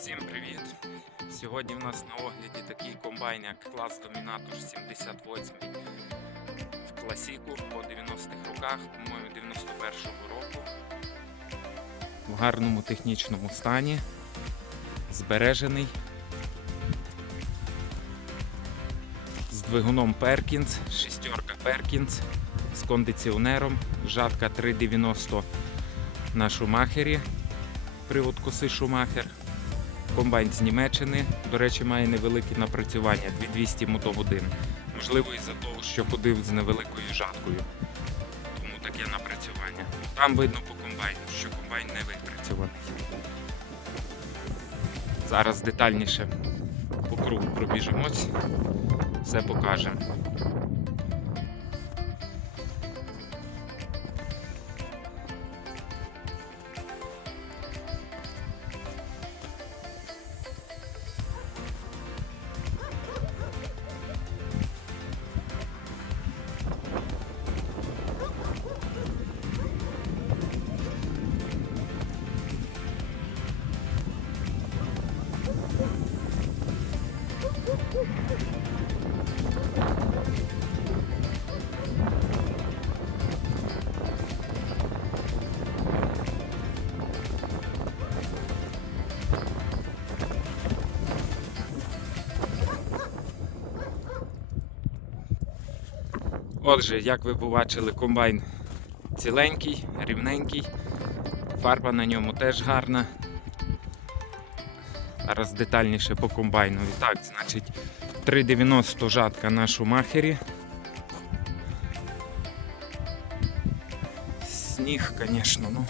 Всім привіт! Сьогодні в нас на огляді такий комбайн, як клас Dominator 78 в класіку по 90-х роках, по-моєму, 91-го року. В гарному технічному стані, збережений. З двигуном Perkins, шістерка Perkins, з кондиціонером, жатка 390 на шумахері, привод коси шумахер. Комбайн з Німеччини, до речі, має невеликі напрацювання 2200 мотогодин. Можливо, із-за того, що ходив з невеликою жаткою. Тому таке напрацювання. Там видно по комбайну, що комбайн не випрацьований. Зараз детальніше по кругу пробіжимось, все покажемо. Отже, як ви побачили, комбайн ціленький, рівненький, фарба на ньому теж гарна. Зараз детальніше по комбайну. І так, значить, 3,90 жатка на шумахері. Сніг, звісно, ну.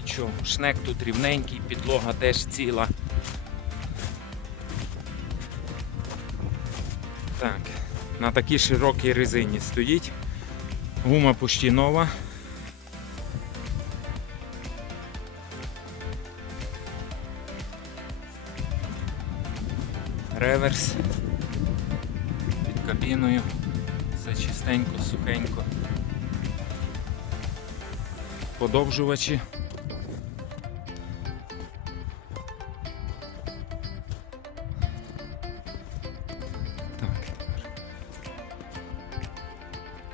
Нічого, шнек тут рівненький, підлога теж ціла. Так, на такій широкій резині стоїть. Гума почти нова. Реверс під кабіною. Все чистенько, сухенько. Подовжувачі.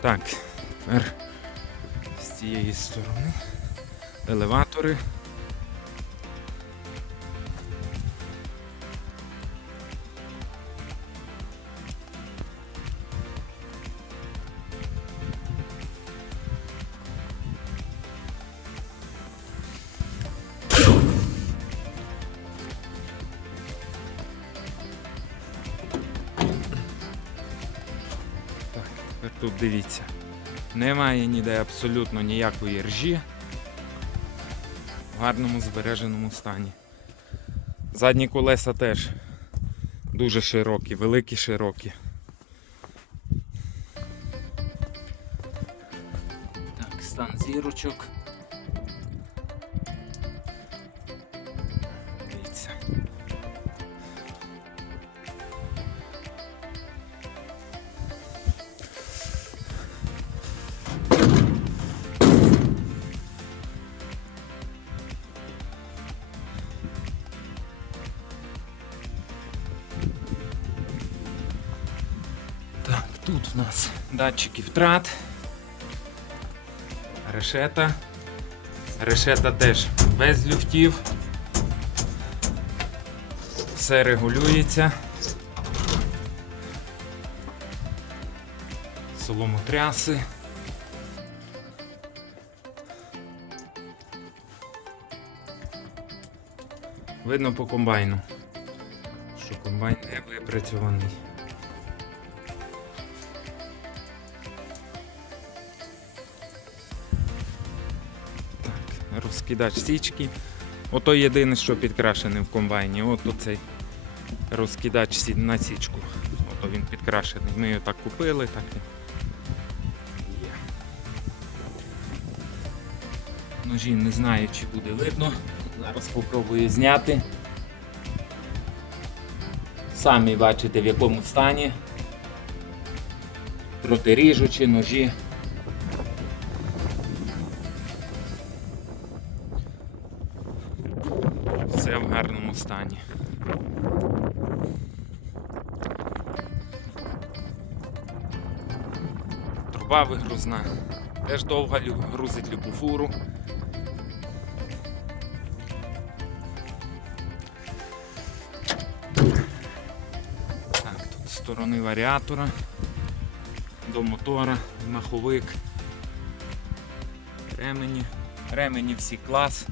Так. Тепер з цієї сторони елеватори. Тут дивіться. Немає ніде абсолютно ніякої ржі. В гарному збереженому стані. Задні колеса теж дуже широкі, великі широкі. Так, стан зірочок. Нас датчики втрат. Решета. Решета теж без люфтів. Все регулюється. Соломотряси. Видно по комбайну, що комбайн не випрацьований. Розкидач січки. Ото єдине, що підкрашене в комбайні. От оцей розкидач на січку. Ото він підкрашений. Ми його так купили, так. Ножі не знаю, чи буде видно. Зараз спробую зняти. Самі бачите в якому стані. Протиріжучі ножі. Все в гарному стані. Труба вигрузна. Теж довго грузить любу фуру. Так, тут сторони варіатора до мотора, маховик, ремені. Ремені всі клас.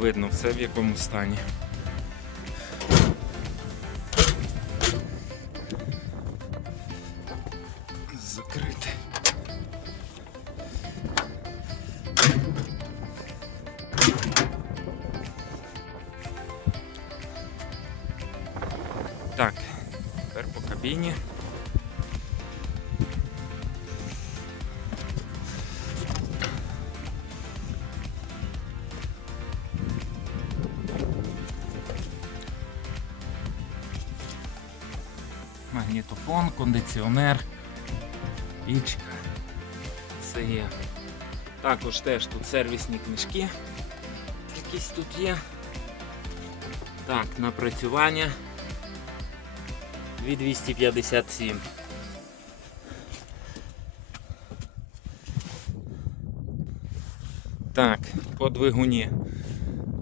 Видно все в якому стані. Закрити. Так, тепер по кабіні. Магнітофон, кондиціонер, пічка. Все є. Також теж тут сервісні книжки. Якісь тут є. Так, напрацювання 2257. Так, по двигуні.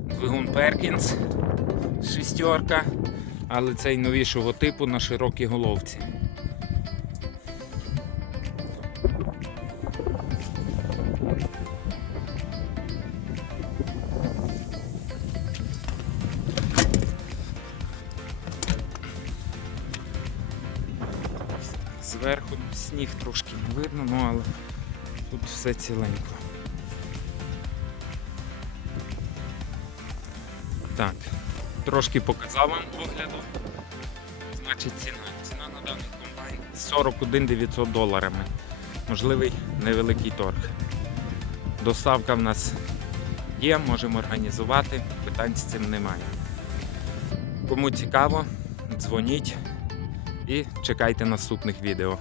Двигун Перкінс, шістерка, але цей новішого типу на широкій головці. Зверху сніг трошки не видно, ну але тут все ціленько. Так, трошки показав вам огляду. Значить ціна. Ціна на даний комбайн 41 900 доларами. Можливий невеликий торг. Доставка в нас є, можемо організувати, питань з цим немає. Кому цікаво, дзвоніть і чекайте наступних відео.